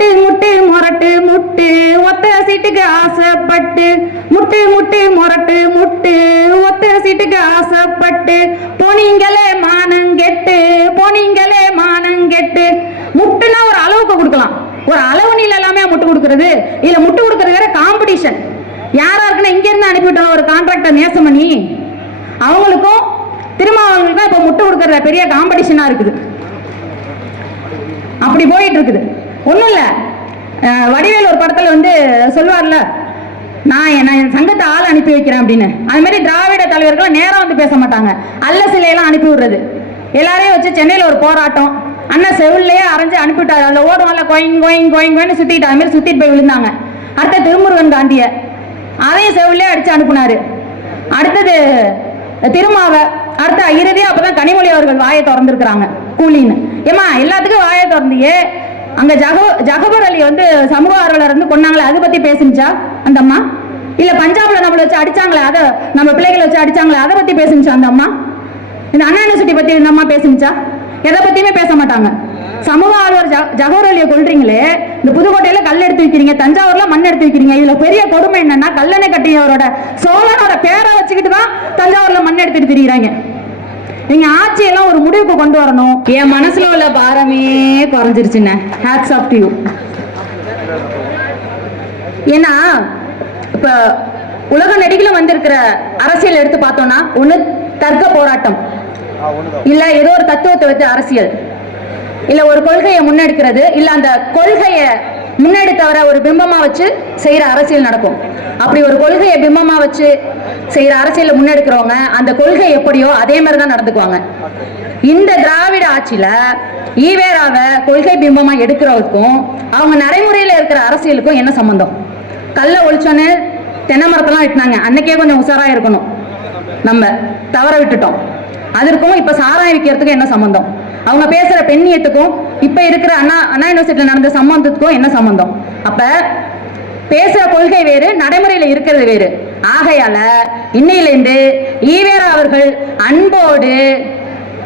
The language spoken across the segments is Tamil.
முட்டு முட்டு முரட்டு முட்டு. ஒத்த சீட்டுக்கு ஆசைப்பட்டு முட்டு முட்டு முரட்டு முட்டு. ஒத்த சீட்டுக்கு ஆசைப்பட்டு போனீங்களே மானங்கெட்டு போனீங்களே மானங்கெட்டு முட்டுனா ஒரு அளவுக்கு கொடுக்கலாம். ஒரு அளவு நீல எல்லாமே முட்டு கொடுக்கறது? இல்ல முட்டு கொடுக்கறது வேற காம்படிஷன் யாரா இருக்குன்னா இங்க இருந்து அனுப்பிவிட்டோம் ஒரு கான்ட்ராக்டர் நேசமணி. அவங்களுக்கும் திருமாவளவங்களுக்கும் இப்ப முட்டு கொடுக்கற பெரிய காம்படிஷனா இருக்குது. அப்படி போயிட்டு இருக்குது. ஒன்றும் இல்லை வடிவேல் ஒரு படத்தில் வந்து சொல்லுவார்ல நான் என்ன என் சங்கத்தை ஆள் அனுப்பி வைக்கிறேன் அப்படின்னு. அது மாதிரி திராவிட தலைவர்கள் நேராக வந்து பேச மாட்டாங்க. அல்ல சிலையெல்லாம் அனுப்பி விடுறது. எல்லாரையும் வச்சு சென்னையில் ஒரு போராட்டம். அண்ணன் செவிலே அரைஞ்சு அனுப்பிவிட்டாரு. அந்த ஓடுவான்ல கோயிங் கோயிங் கோயிங் கோயின்னு சுற்றிட்டு அது மாதிரி சுற்றிட்டு போய் விழுந்தாங்க. அடுத்த திருமுருகன் காந்திய. அதையும் செவிலே அடிச்சு அனுப்புனாரு. அடுத்தது திருமாவை அடுத்த இறுதியாக அப்போ தான் கனிமொழி அவர்கள் வாயை திறந்துருக்குறாங்க கூலின்னு. ஏமா எல்லாத்துக்கும் வாயை திறந்தியே. அங்க ஜக ஜகபர் அலி வந்து சமூக ஆர்வலர் வந்து கொண்டாங்களே அதை பத்தி பேசுனுச்சா அந்த அம்மா இல்ல பஞ்சாப்ல நம்மளை வச்சு அடிச்சாங்களே அதை நம்ம பிள்ளைகளை வச்சு அடிச்சாங்களே அதை பத்தி பேசுனுச்சா அந்த அம்மா இந்த அண்ணா யூனிவர்சிட்டி பத்தி இந்த அம்மா பேசுனுச்சா? எதை பத்தியுமே பேச மாட்டாங்க. சமூக ஆர்வலர் ஜ- ஜகவர் அலியை கொள்றீங்களே இந்த புதுக்கோட்டையில கல் எடுத்து வைக்கிறீங்க தஞ்சாவூர்ல மண் எடுத்து வைக்கிறீங்க இதுல பெரிய கொடுமை என்னன்னா கல்லணை கட்டியவரோட சோழனோட பேரை வச்சுக்கிட்டு தான் தஞ்சாவூர்ல மண் எடுத்துட்டு திரிகிறாங்க நீங்க ஆட்சியெல்லாம் ஒரு முடிவுக்கு கொண்டு வரணும். என் மனசுல உள்ள பாரமே குறைஞ்சிருச்சுண்ணே. ஹேட்ஸ் ஆஃப் யூ ஏன்னா இப்ப உலக நடிகளை வந்திருக்கிற அரசியல் எடுத்து பார்த்தோம்னா ஒண்ணு தர்க்க போராட்டம். இல்ல ஏதோ ஒரு தத்துவத்தை வச்சு அரசியல். இல்ல ஒரு கொள்கையை முன்னெடுக்கிறது. இல்ல அந்த கொள்கையை முன்னெடுத்தவர ஒரு பிம்பமாக வச்சு செய்கிற அரசியல் நடக்கும். அப்படி ஒரு கொள்கையை பிம்பமாக வச்சு செய்கிற அரசியலை முன்னெடுக்கிறவங்க அந்த கொள்கை எப்படியோ அதே மாதிரி தான் நடந்துக்குவாங்க. இந்த திராவிட ஆட்சியில் ஈவேராவை கொள்கை பிம்பமாக எடுக்கிறவருக்கும் அவங்க நடைமுறையில் இருக்கிற அரசியலுக்கும் என்ன சம்பந்தம்? கல்லை ஒழிச்சோன்னு தென்னை மரத்தெல்லாம் வெட்டினாங்க. அன்னைக்கே கொஞ்சம் உஷாரா இருக்கணும். நம்ம தவற விட்டுட்டோம். அதற்கும் இப்போ சாராயம் விற்கிறதுக்கும் என்ன சம்மந்தம் அவங்க பேசுகிற பெண்ணியத்துக்கும் இப்ப இருக்கிற அண்ணா அண்ணா யூனிவர்சிட்டியில நடந்த சம்பந்தத்துக்கும் என்ன சம்பந்தம்? அப்ப பேசுற கொள்கை வேறு நடைமுறையில இருக்கிறது வேறு. ஆகையால இன்னையிலிருந்து ஈவேரா அவர்கள் அன்போடு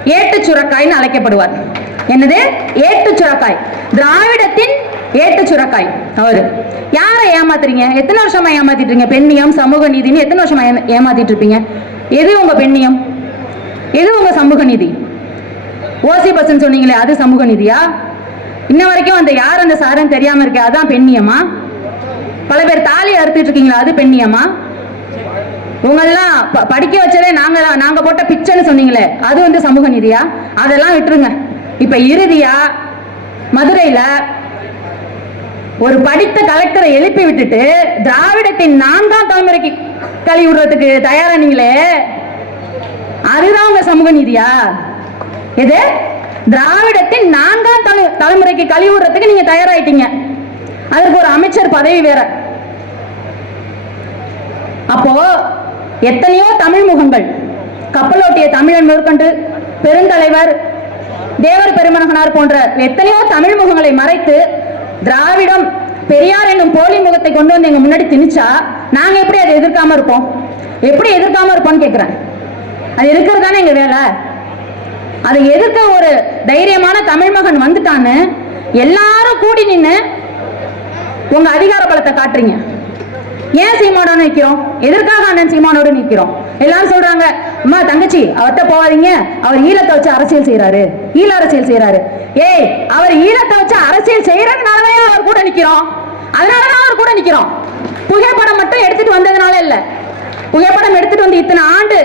ஏட்டு சுரக்காய்னு அழைக்கப்படுவார். என்னது? ஏட்டு சுரக்காய் திராவிடத்தின் ஏட்டு சுரக்காய் அவரு. யாரை ஏமாத்துறீங்க? எத்தனை வருஷமா ஏமாத்திட்டு இருக்கீங்க பெண்ணியம் சமூக நீதினு எத்தனை வருஷமா ஏமாத்திட்டு இருப்பீங்க எது உங்க பெண்ணியம்? எது உங்க சமூக நீதி? ஓசி பஸ்ன்னு சொன்னீங்களே அது சமூக நீதியா? இன்ன வரைக்கும் அந்த யார் அந்த சாருன்னு தெரியாம இருக்கே அதான் பெண்ணியமா? பல பேர் தாலி அறுத்துட்டு இருக்கீங்களா அது பெண்ணியமா? உங்களெல்லாம் ப- படிக்க வச்சதே நாங்க தான் நாங்க போட்ட பிச்சைன்னு சொன்னீங்களே அது வந்து சமூக நீதியா? அதெல்லாம் விட்டுருங்க. இப்ப இறுதியா மதுரையில ஒரு படித்த கலெக்டரை எழுப்பி விட்டுட்டு திராவிடத்தின் நான்காம் தலைமுறைக்கு கழுவி தயாரானீங்களே அதுதான் உங்க சமூக நீதியா? எது திராவிடத்தின் நான்காம் தலை தலைமுறைக்கு கழிவு விடுறதுக்கு நீங்க தயாராயிட்டீங்க. அதற்கு ஒரு அமைச்சர் பதவி வேற. அப்போ எத்தனையோ தமிழ் முகங்கள் கப்பலோட்டிய தமிழன் மேற்கொண்டு பெருந்தலைவர் தேவர் பெருமனகனார் போன்ற எத்தனையோ தமிழ் முகங்களை மறைத்து திராவிடம் பெரியார் என்னும் போலி முகத்தை கொண்டு வந்து எங்க முன்னாடி திணிச்சா நாங்க எப்படி அதை எதிர்க்காம இருப்போம்? எப்படி எதிர்க்காம இருப்போம்னு கேக்குறேன். அது இருக்கிறது தானே எங்க வேலை? அதை எதிர்க்க ஒரு தைரியமான தமிழ் மகன் வந்துட்டான்னு எல்லாரும் கூடி நின்று உங்க அதிகார பலத்தை காட்டுறீங்க. ஏன் சீமானோட நிக்கிறோம்? எதற்காக அண்ணன் சீமானோடு நிக்கிறோம்? எல்லாரும் சொல்றாங்க அம்மா தங்கச்சி அவர்கிட்ட போகாதீங்க. அவர் ஈழத்தை வச்சு அரசியல் செய்யறாரு ஈழ அரசியல் செய்யறாரு ஏய் அவர் ஈழத்தை வச்சு அரசியல் செய்யறதுனாலதான் அவர் கூட நிக்கிறோம். அதனாலதான் அவர் கூட நிக்கிறோம். புகைப்படம் மட்டும் எடுத்துட்டு வந்ததுனால இல்ல. புகைப்படம் எடுத்துட்டு வந்து இத்தனை ஆண்டு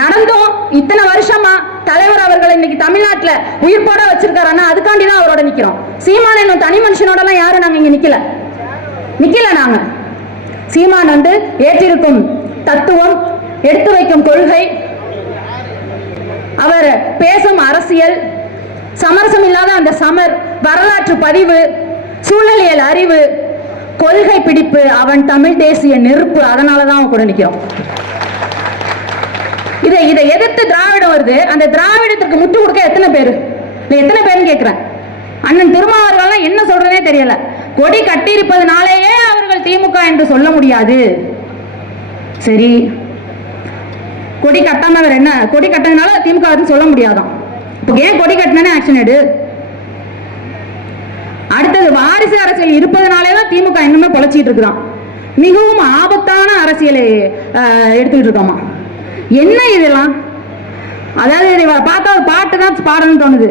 நடந்தும். இத்தனை வருஷமா தலைவர் அவர்கள் இன்னைக்கு தமிழ்நாட்டுல உயிர்ப்போட வச்சிருக்காருன்னா அதுக்காண்டி தான் அவரோட நிக்கிறோம். சீமான் என்னும் தனி மனுஷனோட எல்லாம் யாரும் நாங்க இங்க நிக்கல. நிக்கல நாங்க. சீமான் வந்து ஏற்றிருக்கும் தத்துவம் எடுத்து வைக்கும் கொள்கை அவர் பேசும் அரசியல் சமரசம் இல்லாத அந்த சமர் வரலாற்று பதிவு சூழலியல் அறிவு கொள்கை பிடிப்பு அவன் தமிழ் தேசிய நெருப்பு அதனாலதான் அவன் கூட நிக்கிறோம். இதை இதை எதிர்த்து திராவிடம் வருது. அந்த திராவிடத்திற்கு முட்டு கொடுக்க எத்தனை பேர்? இல்லை எத்தனை பேருன்னு கேட்குறேன். அண்ணன் திருமாவர்கள்லாம் என்ன சொல்றதே தெரியல. கொடி கட்டியிருப்பதனாலேயே அவர்கள் திமுக என்று சொல்ல முடியாது. சரி. கொடி கட்டாம வேற என்ன? கொடி கட்டதுனால திமுக சொல்ல முடியாதான். இப்போ ஏன் கொடி கட்டினே ஆக்ஷன் எடு. அடுத்தது வாரிசு அரசியல் இருப்பதனாலே தான் திமுக இன்னுமே பொழைச்சிட்டு இருக்குதான் மிகவும் ஆபத்தான அரசியலை எடுத்துக்கிட்டு இருக்கோமா? என்ன இதெல்லாம்? அதாவது இதை பார்த்தா ஒரு பாட்டு தான் பாடணும்னு தோணுது.